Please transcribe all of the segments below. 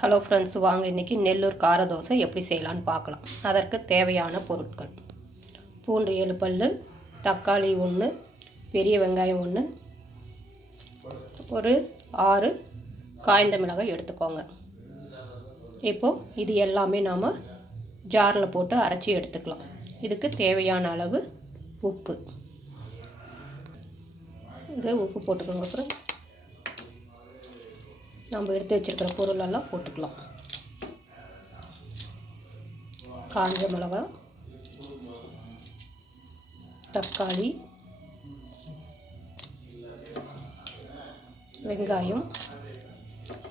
Hello friends வாங்க இன்றைக்கி நெல்லூர் கார தோசை எப்படி செய்யலான்னு பார்க்கலாம். அதற்கு தேவையான பொருட்கள். பூண்டு ஏழு பல் தக்காளி ஒன்று பெரிய வெங்காயம் ஒன்று ஒரு ஆறு காய்ந்த மிளகாய் எடுத்துக்கோங்க. இப்போது இது எல்லாமே நாம் ஜாரில் போட்டு அரைச்சி எடுத்துக்கலாம். இதுக்கு தேவையான அளவு உப்பு. இது உப்பு போட்டுக்கோங்க அப்புறம் நம்ம எடுத்து வச்சுருக்கிற பொருளெல்லாம் போட்டுக்கலாம். காஞ்ச மிளகா தக்காளி வெங்காயம்.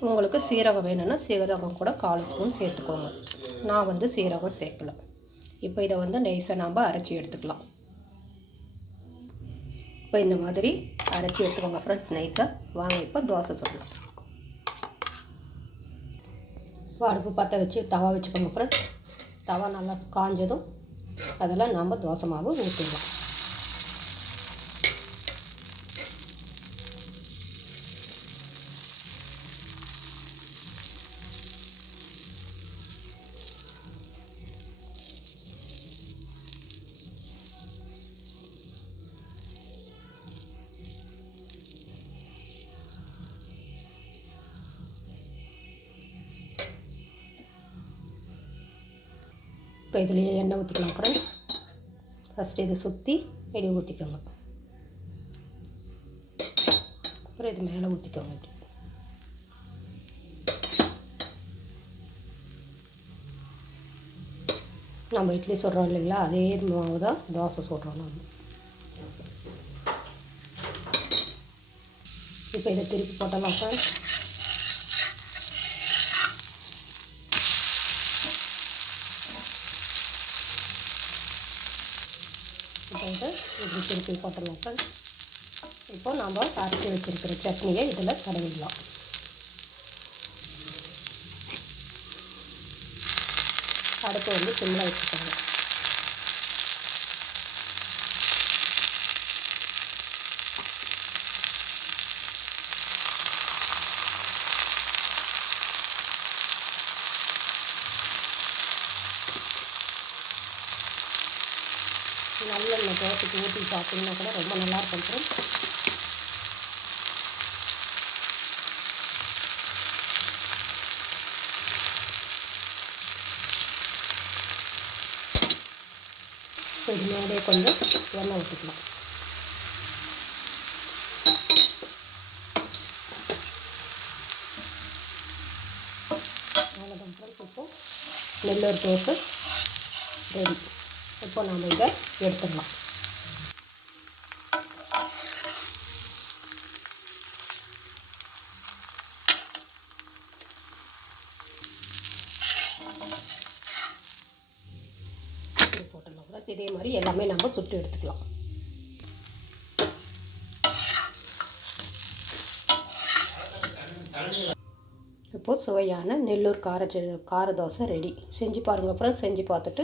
உங்களுக்கு சீரகம் வேணும்னா சீரகம் கூட கால் ஸ்பூன் சேர்த்துக்கோங்க. நான் வந்து சீரகம் சேர்க்கல. இப்போ இதை வந்து நெய்ஸை நாம் அரைச்சி எடுத்துக்கலாம். இப்போ இந்த மாதிரி அரைச்சி எடுத்துக்கோங்க ஃப்ரெண்ட்ஸ் நைஸாக வாங்க இப்போ தோசை சொல்லலாம் அடுப்பு பற்ற வச்சு தவா வச்சுக்கோங்க ஃப்ரெண்ட்ஸ் தவா நல்லா காஞ்சதும் அதில் நம்ம தோசை மாவு ஊற்றிடலாம் இப்போ இதுலேயே எண்ணெய் ஊற்றிக்கலாம் அப்புறம். ஃபஸ்ட்டு இதை சுற்றி எடி ஊற்றிக்கோங்க அப்புறம் இது மேலே ஊற்றிக்கோங்க இப்படி. நம்ம இட்லி சுடுறோம் இல்லைங்களா? அதே மாவு தான் தோசை சுடுறோம் நம்ம இப்போ இதை திருப்பி போட்டலாம் சார் இப்போ வந்து இப்படி திருப்பி போட்டுடலாம் இப்போ நம்ம அரைச்சி வச்சுருக்கிற சட்னியை இதில் தடவிடலாம். அடுப்பு வந்து சிம்மில் வச்சுக்கோங்க. நல்லெண்ணெய் தோசைக்கு ஊற்றி சாப்பிட்டிங்கன்னா கூட ரொம்ப நல்லாயிருக்கும் அப்புறம் இது மேலே கொஞ்சம் எண்ணெய் ஊற்றிக்கலாம் அவ்வளோதான் ஃப்ரெண்ட்ஸ் இப்போது நெல்லூர் தோசை ரெடி. இப்போ நாம் இதை எடுத்துடலாம். போட்டுடலாம். இதே மாதிரி எல்லாமே நம்ம சுட்டு எடுத்துக்கலாம். இப்போது சுவையான நெல்லூர் கார கார தோசை ரெடி. செஞ்சு பாருங்கள் அப்புறம் செஞ்சு பார்த்துட்டு